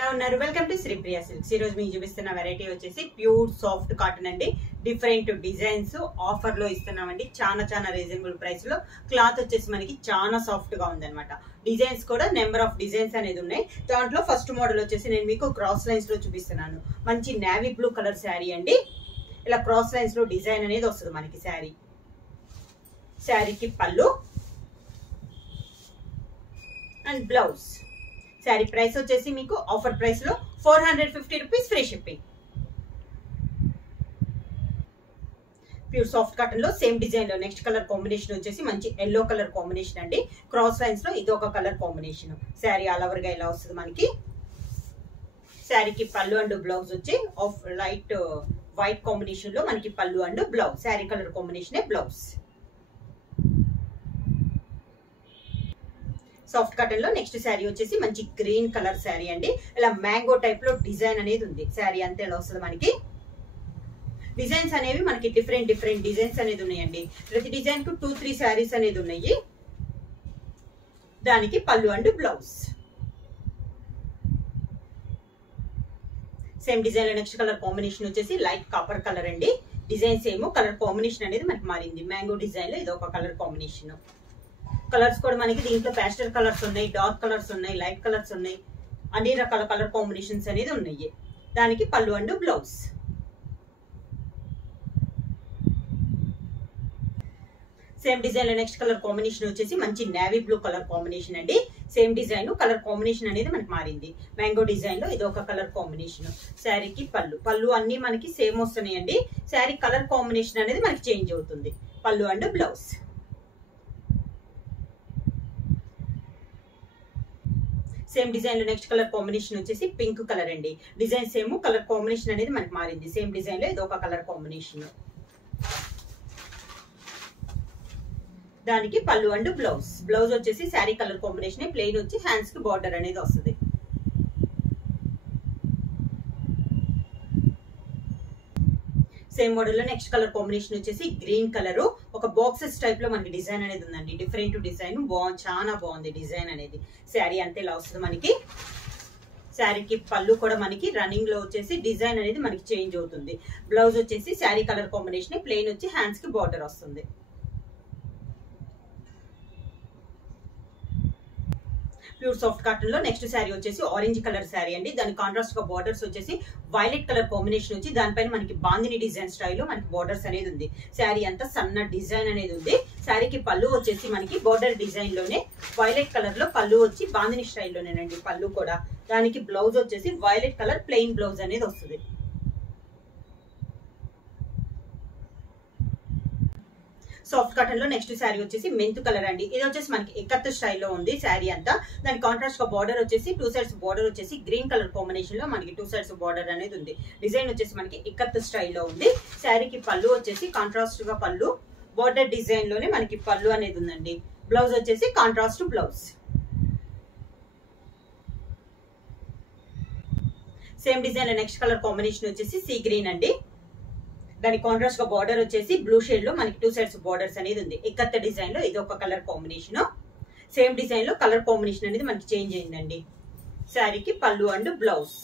ఎలా ఉన్నారు? Welcome to Sripriya silks. ఈ రోజు మీకు చూపిస్తున్న వెరైటీ వచ్చేసి ప్యూర్ సాఫ్ట్ కాటన్ అండి. డిఫరెంట్ డిజైన్స్ ఆఫర్ లో ఇస్తున్నామండి. చాలా రీజనబుల్ ప్రైస్ లో. క్లాత్ వచ్చేసి మనకి చాలా సాఫ్ట్ గా ఉందన్నమాట. డిజైన్స్ కూడా నెంబర్ ఆఫ్ డిజైన్స్ అనేది ఉన్నాయి. దాంట్లో ఫస్ట్ మోడల్ వచ్చేసి నేను మీకు క్రాస్ లైన్స్ లో చూపిస్తున్నాను. మంచి నేవీ బ్లూ కలర్ శారీ అండి. ఇలా క్రాస్ లైన్స్ లో డిజైన్ అనేది వస్తుంది మనకి. శారీకి పళ్ళు అండ్ బ్లౌజ్. శారీ ప్రైస్ వచ్చేసి మీకు ఆఫర్ ప్రైస్ లో 450 rupees free shipping. Pure soft cotton లో సేమ్ డిజైన్ లో నెక్స్ట్ కలర్ కాంబినేషన్ వచ్చేసి మంచి ఎల్లో కలర్ కాంబినేషన్ అండి. క్రాస్ లైన్స్ లో ఇది ఒక colour combination. Sari all over గా ఇలా వస్తుంది మనకి. శారీకి పళ్ళు అండ్ బ్లౌజ్ వచ్చి ఆఫ్ లైట్ వైట్ కాంబినేషన్ లో మనకి పళ్ళు and blouse. Sari colour combination blouse. Soft cotton లో నెక్స్ట్ శారీ వచ్చేసి మంచి గ్రీన్ కలర్ శారీ అండి. ఇలా మ్యాంగో టైప్ లో డిజైన్ అనేది ఉంది. శారీ అంతే ఎలా వస్తుంది మనకి. డిజైన్స్ అనేవి మనకి డిఫరెంట్ డిజైన్స్ అనేది ఉన్నాయండి. ప్రతి డిజైన్ కు 2-3 శారీస్ అనేది ఉన్నాయి. దానికి పళ్ళు అండ్ బ్లౌజ్. సేమ్ డిజైన్ లో నెక్స్ట్ కలర్ కాంబినేషన్ వచ్చేసి లైట్ కాపర్ కలర్ అండి. డిజైన్స్ ఏమో కలర్ కాంబినేషన్ అనేది మనకి మారింది. మ్యాంగో డిజైన్ లో ఇది ఒక కలర్ కాంబినేషన్. కలర్స్ కూడా మనకి దీంట్లో ప్యాస్టల్ కలర్స్ ఉన్నాయి, డార్క్ కలర్స్ ఉన్నాయి, లైట్ కలర్స్ ఉన్నాయి. అన్ని రకాల కలర్ కాంబినేషన్స్ అనేది ఉన్నాయి. దానికి పళ్ళు అండ్ బ్లౌజ్. సేమ్ డిజైన్ లో నెక్స్ట్ కలర్ కాంబినేషన్ వచ్చేసి మంచి నేవీ బ్లూ కలర్ కాంబినేషన్ అండి. సేమ్ డిజైన్ కలర్ కాంబినేషన్ అనేది మనకి మారింది. మ్యాంగో డిజైన్ లో ఇది ఒక కలర్ కాంబినేషన్. శారీకి పళ్ళు అన్ని మనకి సేమ్ వస్తున్నాయండి. శారీ కలర్ కాంబినేషన్ అనేది మనకి చేంజ్ అవుతుంది. పళ్ళు అండ్ బ్లౌజ్. సేమ్ డిజైన్ లో నెక్స్ట్ కలర్ కాంబినేషన్ వచ్చేసి పింక్ కలర్ అండి. డిజైన్ సేమ్ కలర్ కాంబినేషన్ అనేది మనకి మారింది. సేమ్ డిజైన్ లో ఇది ఒక కలర్ కాంబినేషన్. దానికి పళ్ళు అండ్ బ్లౌజ్ వచ్చేసి శారీ కలర్ కాంబినేషన్ ప్లెయిన్ వచ్చి హ్యాండ్స్ కి బార్డర్ అనేది వస్తుంది. సేమ్ మోడల్ లో నెక్స్ట్ కలర్ కాంబినేషన్ వచ్చేసి గ్రీన్ కలర్. ఒక బాక్సెస్ టైప్ లో మనకి డిజైన్ అనేది ఉందండి. డిఫరెంట్ డిజైన్ చాలా బాగుంది డిజైన్ అనేది. శారీ అంతే ఇలా వస్తుంది మనకి. శారీకి పళ్ళు కూడా మనకి రన్నింగ్ లో వచ్చేసి డిజైన్ అనేది మనకి చేంజ్ అవుతుంది. బ్లౌజ్ వచ్చేసి శారీ కలర్ కాంబినేషన్ ప్లెయిన్ వచ్చి హ్యాండ్స్ కి బార్డర్ వస్తుంది. ప్యూర్ సాఫ్ట్ కాటన్ లో నెక్స్ట్ శారీ వచ్చేసి ఆరెంజ్ కలర్ శారీ అండి. దాని కాంట్రాస్ట్ గా బార్డర్స్ వచ్చేసి వైలెట్ కలర్ కాంబినేషన్ వచ్చి దానిపైన మనకి బాందిని డిజైన్ స్టైల్లో మనకి బార్డర్స్ అనేది ఉంది. శారీ అంతా సన్న డిజైన్ అనేది ఉంది. శారీకి పళ్ళు వచ్చేసి మనకి బార్డర్ డిజైన్ లోనే వైలెట్ కలర్ లో పళ్ళు వచ్చి బాందిని స్టైల్లోనేనండి పళ్ళు కూడా. దానికి బ్లౌజ్ వచ్చేసి వైలెట్ కలర్ ప్లెయిన్ బ్లౌజ్ అనేది వస్తుంది. సాఫ్ట్ కాటన్ లో నెక్స్ట్ శారీ వచ్చేసి మెంత్ కలర్ అండి. ఇది వచ్చేసి మనకి ఎక్కత్ స్టైల్లో ఉంది శారీ అంతా. దాని కాంట్రాస్ట్ గా బార్డర్ వచ్చేసి 2 సైడ్స్ బార్డర్ వచ్చేసి గ్రీన్ కలర్ కాంబినేషన్ లో మనకి 2 సైడ్స్ బార్డర్ అనేది ఉంది. డిజైన్ వచ్చేసి మనకి ఎక్కత్ స్టైల్లో ఉంది. శారీకి పళ్ళు వచ్చేసి కాంట్రాస్ట్ గా పళ్ళు బార్డర్ డిజైన్ లోనే మనకి పళ్ళు అనేది ఉందండి. బ్లౌజ్ వచ్చేసి కాంట్రాస్ట్ బ్లౌజ్. సేమ్ డిజైన్ లో నెక్స్ట్ కలర్ కాంబినేషన్ వచ్చేసి సీ గ్రీన్ అండి. దాని కాంట్రాస్ట్ గా బార్డర్ వచ్చేసి బ్లూ షేడ్ లో మనకి 2 సైడ్స్ బార్డర్స్ అనేది ఉంది. ఎక్కత్త డిజైన్ లో ఇది ఒక కలర్ కాంబినేషన్. సేమ్ డిజైన్ లో కలర్ కాంబినేషన్ అనేది మనకి చేంజ్ అయిందండి. శారీకి పళ్ళు అండ్ బ్లౌజ్.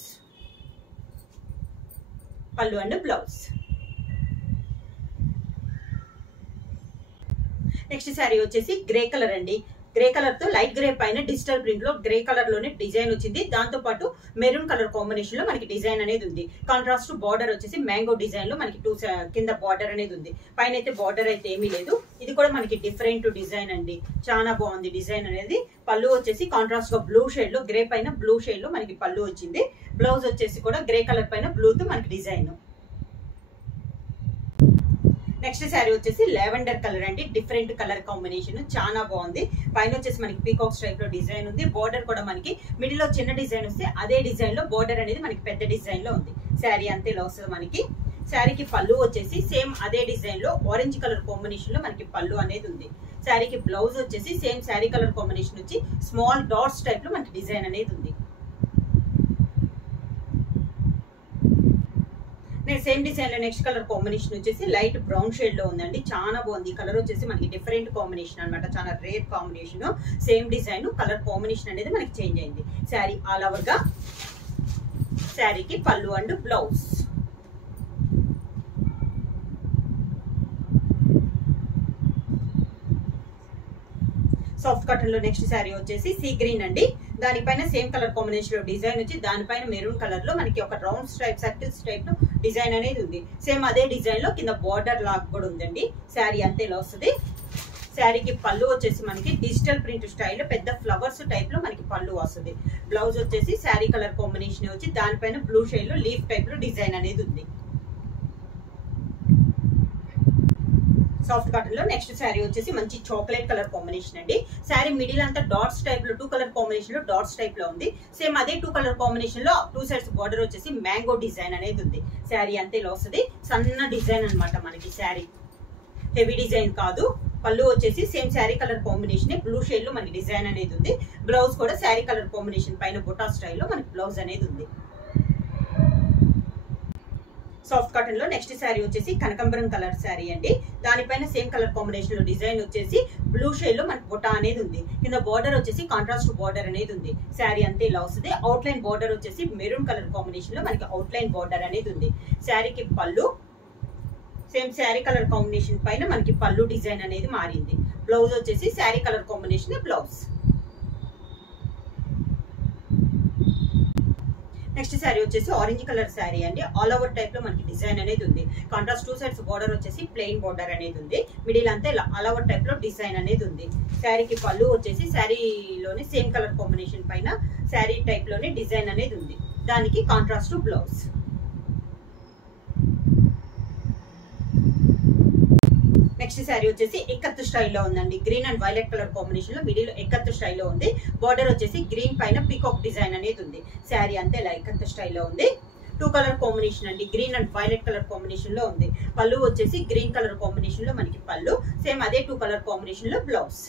నెక్స్ట్ శారీ వచ్చేసి గ్రే కలర్ అండి. గ్రే కలర్ తో లైట్ గ్రే పైన డిజిటల్ ప్రింట్ లో గ్రే కలర్ లోనే డిజైన్ వచ్చింది. దాంతో పాటు మెరూన్ కలర్ కాంబినేషన్ లో మనకి డిజైన్ అనేది ఉంది. కాంట్రాస్ట్ బార్డర్ వచ్చేసి మ్యాంగో డిజైన్ లో మనకి 2 కింద బార్డర్ అనేది ఉంది. పైన అయితే బార్డర్ అయితే ఏమీ లేదు. ఇది కూడా మనకి డిఫరెంట్ డిజైన్ అండి. చాలా బాగుంది డిజైన్ అనేది. పళ్ళు వచ్చేసి కాంట్రాస్ట్ గా బ్లూ షేడ్ లో గ్రే పైన బ్లూ షేడ్ లో మనకి పళ్ళు వచ్చింది. బ్లౌజ్ వచ్చేసి కూడా గ్రే కలర్ పైన బ్లూ తో మనకి డిజైన్. నెక్స్ట్ శారీ వచ్చేసి లావెండర్ కలర్ అండి. డిఫరెంట్ కలర్ కాంబినేషన్ చాలా బాగుంది. పైన వచ్చేసి మనకి పీకాక్స్ టైప్ లో డిజైన్ ఉంది. బార్డర్ కూడా మనకి మిడిల్ లో చిన్న డిజైన్ వస్తే అదే డిజైన్ లో బార్డర్ అనేది మనకి పెద్ద డిజైన్ లో ఉంది. శారీ అంతే ఇలా వస్తుంది మనకి. శారీకి పళ్ళు వచ్చేసి సేమ్ అదే డిజైన్ లో ఆరెంజ్ కలర్ కాంబినేషన్ లో మనకి పళ్ళు అనేది ఉంది. శారీకి బ్లౌజ్ వచ్చేసి సేమ్ శారీ కలర్ కాంబినేషన్ వచ్చి స్మాల్ డాట్స్ టైప్ లో మనకి డిజైన్ అనేది ఉంది. సేమ్ డిజైన్ లో నెక్స్ట్ కలర్ కాంబినేషన్ వచ్చేసి లైట్ బ్రౌన్ షేడ్ లో ఉందండి. చాలా బాగుంది. కలర్ వచ్చేసి మనకి డిఫరెంట్ కాంబినేషన్ అన్నమాట. చాలా rare combination. Same design colour combination అనేది మనకి చేంజ్ అయింది. శారీ ఆల్ ఓవర్ గా శారీకి పళ్ళు అండ్ బ్లౌజ్. సాఫ్ట్ కాటన్ లో నెక్స్ట్ శారీ వచ్చేసి సీ గ్రీన్ అండి. దానిపైన సేమ్ కలర్ కాంబినేషన్ లో డిజైన్ వచ్చి దానిపైన మెరూన్ కలర్ లో మనకి ఒక రౌండ్ స్ట్రైప్ సర్కిల్స్ టైప్ లో డిజైన్ అనేది ఉంది. సేమ్ అదే డిజైన్ లో కింద బార్డర్ లాగా కూడా ఉందండి. శారీ అంతే ఇలా వస్తుంది. శారీకి పళ్ళు వచ్చేసి మనకి డిజిటల్ ప్రింట్ స్టైల్ పెద్ద ఫ్లవర్స్ టైప్ లో మనకి పళ్ళు వస్తుంది. బ్లౌజ్ వచ్చేసి శారీ కలర్ కాంబినేషన్ వచ్చి దానిపైన బ్లూ షేడ్ లో లీఫ్ టైప్ లో డిజైన్ అనేది ఉంది. సాఫ్ట్ కాటన్ లో నెక్స్ట్ శారీ వచ్చేసి మంచి చాక్లెట్ కలర్ కాంబినేషన్ అండి. శారీ మిడిల్ అంతా డాట్స్ టైప్ లో 2 కలర్ కాంబినేషన్ లో డాట్స్ టైప్ లో ఉంది. సేమ్ అదే 2 కలర్ కాంబినేషన్ లో 2 సైడ్స్ బార్డర్ వచ్చేసి మ్యాంగో డిజైన్ అనేది ఉంది. శారీ అంతే ఇలా వస్తుంది. సన్న డిజైన్ అనమాట మనకి. శారీ హెవీ డిజైన్ కాదు. పళ్ళు వచ్చేసి same sari colour combination blue shade లో మనకి డిజైన్ అనేది ఉంది. బ్లౌజ్ కూడా శారీ కలర్ కాంబినేషన్ పైన బుటా స్టైల్లో మనకి బ్లౌజ్ అనేది ఉంది. సాఫ్ట్ కాటన్ లో నెక్స్ట్ శారీ వచ్చేసి కనకాంబరం కలర్ శారీ అండి. దానిపైన సేమ్ కలర్ కాంబినేషన్ లో డిజైన్ వచ్చేసి బ్లూ షేడ్ లో మనకి బుటా అనేది ఉంది. కింద బార్డర్ వచ్చేసి కాంట్రాస్ట్ బార్డర్ అనేది ఉంది. శారీ అంతే ఇలా వస్తుంది. అవుట్ లైన్ బార్డర్ వచ్చేసి మెరూన్ కలర్ కాంబినేషన్ లో మనకి అవుట్ లైన్ బార్డర్ అనేది ఉంది. శారీకి పళ్ళు సేమ్ శారీ కలర్ కాంబినేషన్ పైన మనకి పళ్ళు డిజైన్ అనేది మారింది. బ్లౌజ్ వచ్చేసి sari colour combination blouse. Next sari వచ్చేసి ఆరెంజ్ కలర్ శారీ అండి. ఆల్ ఓవర్ టైప్ లో మనకి డిజైన్ అనేది ఉంది. కాంట్రాస్ట్ 2 సైడ్స్ బార్డర్ వచ్చేసి ప్లెయిన్ బార్డర్ అనేది ఉంది. మిడిల్ అంతా ఇలా ఆల్ ఓవర్ టైప్ లో డిజైన్ అనేది ఉంది. శారీకి పళ్ళు వచ్చేసి శారీలోని సేమ్ కలర్ కాంబినేషన్ పైన శారీ టైప్ లోనే డిజైన్ అనేది ఉంది. దానికి కాంట్రాస్ట్ బ్లౌజ్. నెక్స్ట్ శారీ వచ్చేసి ఎక్కత్ స్టైల్లో ఉందండి. Green and violet colour combination లో మిడిల్ ఎక్కత్ స్టైల్లో ఉంది. బార్డర్ వచ్చేసి గ్రీన్ పైన పీకాక్ డిజైన్ అనేది ఉంది. శారీ అంతే ఇలా ఎక్కత్ స్టైల్లో ఉంది. 2 కలర్ కాంబినేషన్ అండి. Green and violet colour combination లో ఉంది. పళ్ళు వచ్చేసి గ్రీన్ కలర్ కాంబినేషన్ లో మనకి పళ్ళు. సేమ్ అదే 2 కలర్ కాంబినేషన్ లో బ్లౌజ్.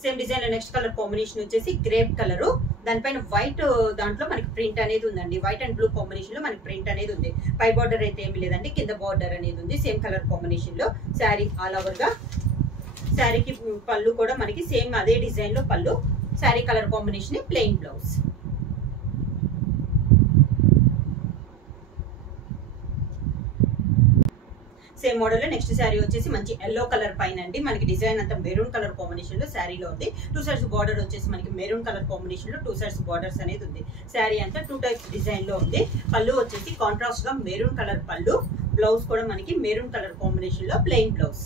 సేమ్ డిజైన్ లో నెక్స్ట్ కలర్ కాంబినేషన్ వచ్చేసి గ్రేప్ కలర్. దానిపైన వైట్ దాంట్లో మనకి ప్రింట్ అనేది ఉందండి. వైట్ అండ్ బ్లూ కాంబినేషన్ లో మనకి ప్రింట్ అనేది ఉంది. పై బార్డర్ అయితే ఏమి లేదండి. కింద బార్డర్ అనేది ఉంది సేమ్ కలర్ కాంబినేషన్ లో. శారీ ఆల్ ఓవర్ గా శారీకి పళ్ళు కూడా మనకి సేమ్ అదే డిజైన్ లో పళ్ళు. Sari colour combination plain blouse. Same model లో నెక్స్ట్ శారీ వచ్చేసి మంచి ఎల్లో కలర్ పైన అండి. మనకి డిజైన్ అంతా మెరూన్ కలర్ కాంబినేషన్ లో శారీలో ఉంది. 2 సైడ్స్ బార్డర్ వచ్చేసి మనకి మెరూన్ కలర్ కాంబినేషన్ లో 2 సైడ్స్ బార్డర్స్ అనేది ఉంది. శారీ అంతా 2 టైప్స్ డిజైన్ లో ఉంది. పళ్ళు వచ్చేసి కాంట్రాస్ట్ గా మెరూన్ కలర్ పళ్ళు. బ్లౌజ్ కూడా మనకి మెరూన్ కలర్ కాంబినేషన్ లో ప్లెయిన్ బ్లౌజ్.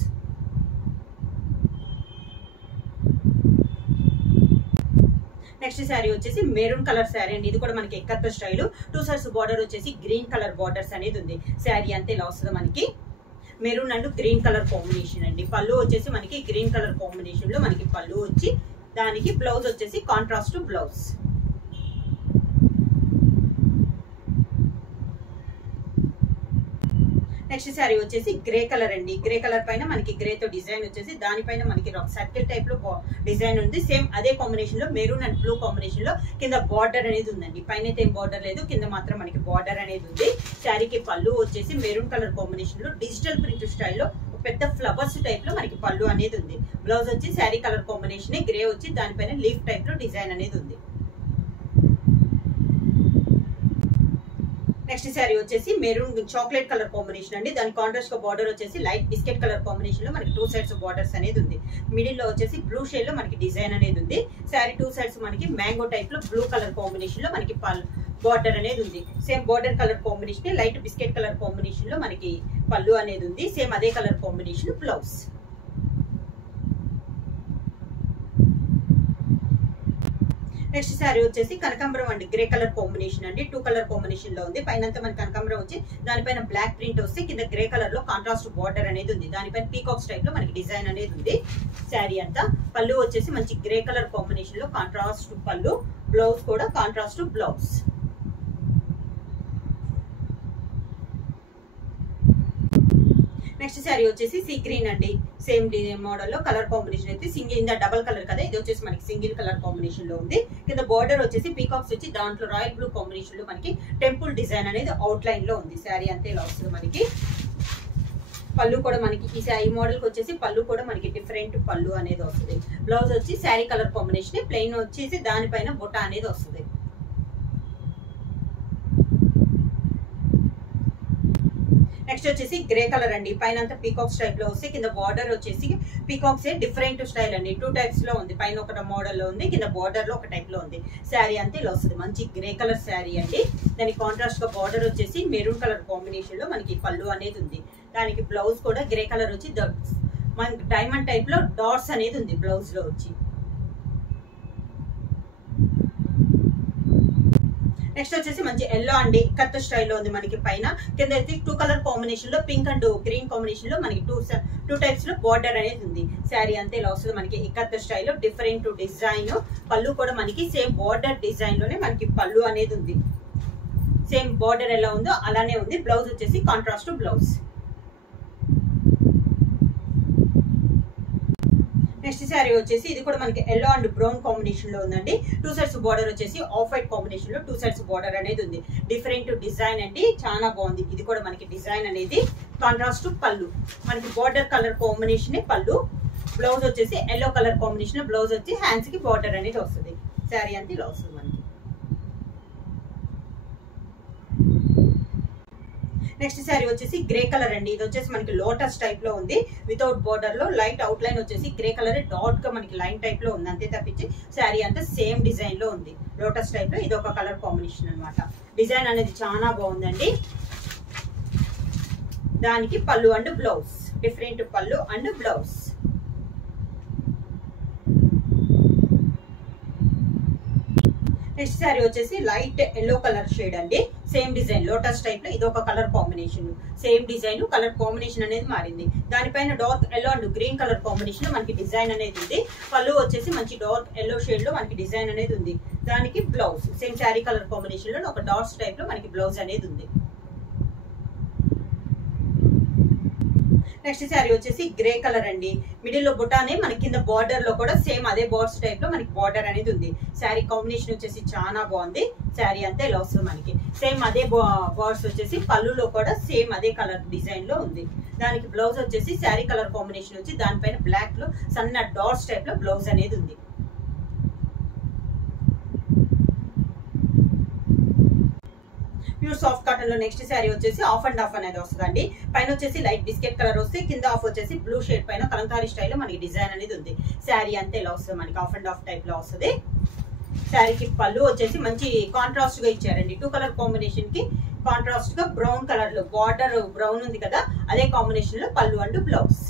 నెక్స్ట్ శారీ వచ్చేసి మెరూన్ కలర్ శారీ అండి. ఇది కూడా మనకి ఎక్కత్త స్టైల్. 2 సైడ్స్ బార్డర్ వచ్చేసి గ్రీన్ కలర్ బార్డర్స్ అనేది ఉంది. శారీ అంతే ఇలా వస్తుంది మనకి. Maroon and green colour combination అండి. పళ్ళు వచ్చేసి మనకి గ్రీన్ కలర్ కాంబినేషన్ లో మనకి పళ్ళు వచ్చి దానికి బ్లౌజ్ వచ్చేసి కాంట్రాస్ట్ బ్లౌజ్. నెక్స్ట్ శారీ వచ్చేసి గ్రే కలర్ అండి. గ్రే కలర్ పైన మనకి గ్రే తో డిజైన్ వచ్చేసి దానిపైన మనకి సర్కిల్ టైప్ లో డిజైన్ ఉంది. సేమ్ అదే కాంబినేషన్ లో మెరూన్ అండ్ బ్లూ కాంబినేషన్ లో కింద బార్డర్ అనేది ఉందండి. పైన అయితే ఏం బార్డర్ లేదు. కింద మాత్రం మనకి బార్డర్ అనేది ఉంది. శారీకి పళ్ళు వచ్చేసి మెరూన్ కలర్ కాంబినేషన్ లో డిజిటల్ ప్రింట్ స్టైల్లో పెద్ద ఫ్లవర్స్ టైప్ లో మనకి పళ్ళు అనేది ఉంది. బ్లౌజ్ వచ్చి శారీ కలర్ కాంబినేషన్ గ్రే వచ్చి దానిపైన లీఫ్ టైప్ లో డిజైన్ అనేది ఉంది. నెక్స్ట్ శారీ వచ్చేసి మెరూన్ చాక్లెట్ కలర్ కాంబినేషన్ అండి. దాని కాంట్రాస్ట్ గా బార్డర్ వచ్చేసి లైట్ బిస్కెట్ కలర్ కాంబినేషన్ లో మనకి 2 సైడ్స్ బార్డర్స్ అనేది ఉంది. మిడిల్ లో వచ్చేసి బ్లూ షేడ్ లో మనకి డిజైన్ అనేది ఉంది. శారీ 2 సైడ్స్ మనకి మ్యాంగో టైప్ లో బ్లూ కలర్ కాంబినేషన్ లో మనకి బార్డర్ అనేది ఉంది. Same border colour combination light biscuit colour combination లో మనకి పళ్ళు అనేది ఉంది. సేమ్ అదే colour combination blouse. Next sari వచ్చేసి కనకాంబరం అండి. గ్రే కలర్ కాంబినేషన్ అండి. 2 కలర్ కాంబినేషన్ లో ఉంది. పైన మనకి కనకాంబరం వచ్చి దానిపైన బ్లాక్ ప్రింట్ వస్తే కింద గ్రే కలర్ లో కాంట్రాస్ట్ బార్డర్ అనేది ఉంది. దానిపైన పీకాక్స్ టైప్ లో మనకి డిజైన్ అనేది ఉంది. శారీ అంతా పళ్ళు వచ్చేసి మంచి గ్రే కలర్ కాంబినేషన్ లో కాంట్రాస్ట్ పళ్ళు. బ్లౌజ్ కూడా కాంట్రాస్ట్ బ్లౌజ్. నెక్స్ట్ శారీ వచ్చేసి సీ గ్రీన్ అండి. సేమ్ మోడల్ లో కలర్ కాంబినేషన్ అయితే సింగిల్ ఇందా డబల్ కలర్ కదా, ఇది వచ్చేసి మనకి సింగిల్ కలర్ కాంబినేషన్ లో ఉంది. కింద బార్డర్ వచ్చేసి పీకాక్స్ వచ్చి దాంట్లో రాయల్ బ్లూ కాంబినేషన్ లో మనకి టెంపుల్ డిజైన్ అనేది అవుట్ లైన్ లో ఉంది. శారీ అంతే ఇలా వస్తుంది మనకి. పళ్ళు కూడా మనకి ఈ మోడల్ కి వచ్చేసి పళ్ళు కూడా మనకి డిఫరెంట్ పళ్ళు అనేది వస్తుంది. బ్లౌజ్ వచ్చి శారీ కలర్ కాంబినేషన్, ప్లెయిన్ వచ్చేసి దానిపైన బుట్ట అనేది వస్తుంది. నెక్స్ట్ వచ్చేసి గ్రే కలర్ అండి. పైన అంతా పీకాక్స్ టైప్ లో వస్తే కింద బార్డర్ వచ్చేసి పీకాక్స్ డిఫరెంట్ స్టైల్ అండి. 2 టైప్స్ లో ఉంది. పైన ఒక మోడల్ లో ఉంది, కింద బార్డర్ లో ఒక టైప్ లో ఉంది. శారీ అంతా ఇలా వస్తుంది. మంచి గ్రే కలర్ శారీ అండి. దానికి కాంట్రాస్ట్ గా బార్డర్ వచ్చేసి మెరూన్ కలర్ కాంబినేషన్ లో మనకి పళ్ళు అనేది ఉంది. దానికి బ్లౌజ్ కూడా గ్రే కలర్ వచ్చి మనకి డైమండ్ టైప్ లో డాట్స్ అనేది ఉంది బ్లౌజ్ లో వచ్చి. నెక్స్ట్ వచ్చేసి మంచి ఎల్లో అండి, కత్త స్టైల్లో ఉంది మనకి. పైన కింద అయితే 2 కలర్ కాంబినేషన్ లో పింక్ అండ్ గ్రీన్ కాంబినేషన్ లో మనకి టూ టైప్స్ లో బార్డర్ అనేది ఉంది. శారీ అంతే ఇలా వస్తుంది మనకి ఇక్కత్త స్టైల్లో డిఫరెంట్ డిజైన్. పళ్ళు కూడా మనకి సేమ్ బార్డర్ డిజైన్ లోనే మనకి పళ్ళు అనేది ఉంది. సేమ్ బార్డర్ ఎలా ఉందో అలానే ఉంది. బ్లౌజ్ వచ్చేసి కాంట్రాస్ట్ బ్లౌజ్. నెక్స్ట్ శారీ వచ్చేసి ఇది కూడా మనకి ఎల్లో అండ్ బ్రౌన్ కాంబినేషన్ లో ఉందండి. 2 సైడ్స్ బార్డర్ వచ్చేసి ఆఫ్ వైట్ కాంబినేషన్ లో 2 సైడ్స్ బార్డర్ అనేది ఉంది. డిఫరెంట్ డిజైన్ అండి, చాలా బాగుంది. ఇది కూడా మనకి డిజైన్ అనేది కాంట్రాస్ట్ పళ్ళు. మనకి బార్డర్ కలర్ కాంబినేషన్ పళ్ళు. బ్లౌజ్ వచ్చేసి ఎల్లో కలర్ కాంబినేషన్. బ్లౌజ్ వచ్చి హ్యాండ్స్ కి బార్డర్ అనేది వస్తుంది. శారీ అంతా ఇలా వస్తుంది మనకి. నెక్స్ట్ శారీ వచ్చేసి గ్రే కలర్ అండి. ఇది వచ్చేసి మనకి లోటస్ టైప్ లో ఉంది. వితౌట్ బార్డర్ లో లైట్ అవుట్ లైన్ వచ్చేసి గ్రే కలర్ డాట్ గా మనకి లైన్ టైప్ లో ఉంది. అంతే తప్పించి శారీ అంతా సేమ్ డిజైన్ లో ఉంది. లోటస్ టైప్ లో ఇది ఒక కలర్ కాంబినేషన్ అన్నమాట. డిజైన్ అనేది చాలా బాగుందండి. దానికి పళ్ళు అండ్ బ్లౌజ్, డిఫరెంట్ పళ్ళు అండ్ బ్లౌజ్. నెక్స్ట్ శారీ వచ్చేసి లైట్ ఎల్లో కలర్ షేడ్ అండి. సేమ్ డిజైన్ లోటస్ టైప్ లో ఇది ఒక colour combination. Same design, colour combination అనేది మారింది. దానిపైన dark yellow and green colour combination లో మనకి డిజైన్ అనేది ఉంది. పళ్ళు వచ్చేసి మంచి డార్క్ ఎల్లో షేడ్ లో మనకి డిజైన్ అనేది ఉంది. దానికి blouse same sari colour combination లో ఒక డాట్స్ టైప్ లో మనకి బ్లౌజ్ అనేది ఉంది. నెక్స్ట్ శారీ వచ్చేసి గ్రే కలర్ అండి. మిడిల్ లో బుటానే మనకి కింద బార్డర్ లో కూడా సేమ్ అదే బార్డర్స్ టైప్ లో మనకి బార్డర్ అనేది ఉంది. శారీ కాంబినేషన్ వచ్చేసి చాలా బాగుంది. శారీ అంతా ఇలా వస్తుంది మనకి. సేమ్ అదే బార్డర్స్ వచ్చేసి పళ్ళులో కూడా సేమ్ అదే కలర్ డిజైన్ లో ఉంది. దానికి బ్లౌజ్ వచ్చేసి శారీ కలర్ కాంబినేషన్ వచ్చి దానిపైన బ్లాక్ లో సన్న డాట్స్ టైప్ లో బ్లౌజ్ అనేది ఉంది. ప్యూర్ సాఫ్ట్ కాటన్ లో నెక్స్ట్ శారీ వచ్చేసి ఆఫ్ అండ్ ఆఫ్ అనేది వస్తుందండి. పైన వచ్చేసి లైట్ బిస్కెట్ కలర్ వస్తే కింద ఆఫ్ వచ్చేసి బ్లూ షేడ్ పైన కలంకారీ స్టైల్ లో మనకి డిజైన్ అనేది ఉంది. శారీ అంతా ఇలా వస్తుంది మనకి ఆఫ్ అండ్ ఆఫ్ టైప్ లో వస్తుంది. శారీకి పళ్ళు వచ్చేసి మంచి కాంట్రాస్ట్ గా ఇచ్చారండి. 2 కలర్ కాంబినేషన్ కి కాంట్రాస్ట్ గా బ్రౌన్ కలర్ లో బార్డర్ బ్రౌన్ ఉంది కదా, అదే కాంబినేషన్ లో పళ్ళు అండ్ బ్లౌజ్.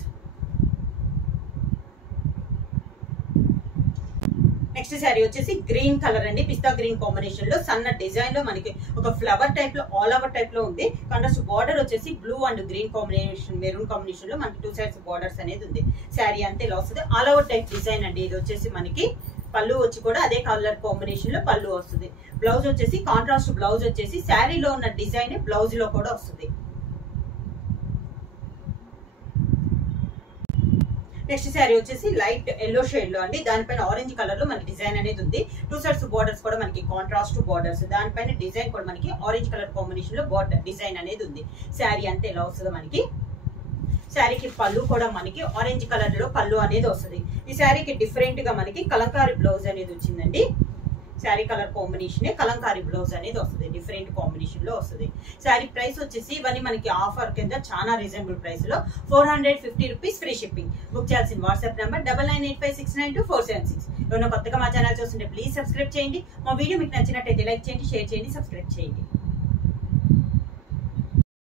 నెక్స్ట్ శారీ వచ్చేసి గ్రీన్ కలర్ అండి. పిస్తా గ్రీన్ కాంబినేషన్ లో సన్న డిజైన్ లో మనకి ఒక ఫ్లవర్ టైప్ లో ఆల్ ఓవర్ టైప్ లో ఉంది. కాంట్రాస్ట్ బార్డర్ వచ్చేసి blue and green combination, maroon combination లో మనకి 2 సైడ్స్ బార్డర్స్ అనేది ఉంది. శారీ అంతే ఇలా వస్తుంది. ఆల్ ఓవర్ టైప్ డిజైన్ అండి. ఇది వచ్చేసి మనకి పళ్ళు వచ్చి కూడా అదే కలర్ కాంబినేషన్ లో పళ్ళు వస్తుంది. బ్లౌజ్ వచ్చేసి కాంట్రాస్ట్ బ్లౌజ్ వచ్చేసి శారీలో ఉన్న డిజైన్ బ్లౌజ్ లో కూడా వస్తుంది. నెక్స్ట్ శారీ వచ్చేసి లైట్ ఎల్లో షేడ్ లో అండి. దానిపైన ఆరెంజ్ కలర్ లో మనకి డిజైన్ అనేది ఉంది. 2 సైడ్స్ బార్డర్స్ కూడా మనకి కాంట్రాస్ట్ బార్డర్స్. దానిపైన డిజైన్ కూడా మనకి ఆరెంజ్ కలర్ కాంబినేషన్ లో బార్డర్ డిజైన్ అనేది ఉంది. శారీ అంతే ఎలా వస్తుంది మనకి. శారీకి పళ్ళు కూడా మనకి ఆరెంజ్ కలర్ లో పళ్ళు అనేది వస్తుంది. ఈ శారీకి డిఫరెంట్ గా మనకి కలంకారీ బ్లౌజ్ అనేది వచ్చిందండి. Sari colour combination Kalamkari blouse అనేది వస్తుంది. డిఫరెంట్ కాంబినేషన్ లో వస్తుంది. శారీ ప్రైస్ వచ్చేసి ఇవన్నీ మనకి ఆఫర్ కింద చాలా రీజనబుల్ ప్రైస్ లో 450 రూపీస్ ఫ్రీ షిప్పింగ్. బుక్ చేయాల్సిన వాట్సాప్ నెంబర్ 9985692476. ఎవరైనా కొత్తగా మా ఛానల్ చూస్తుంటే ప్లీజ్ సబ్స్క్రైబ్ చేయండి. మా వీడియో మీకు నచ్చినట్టయితే లైక్ చేయండి, షేర్ చేయండి, సబ్స్క్రైబ్ చేయండి.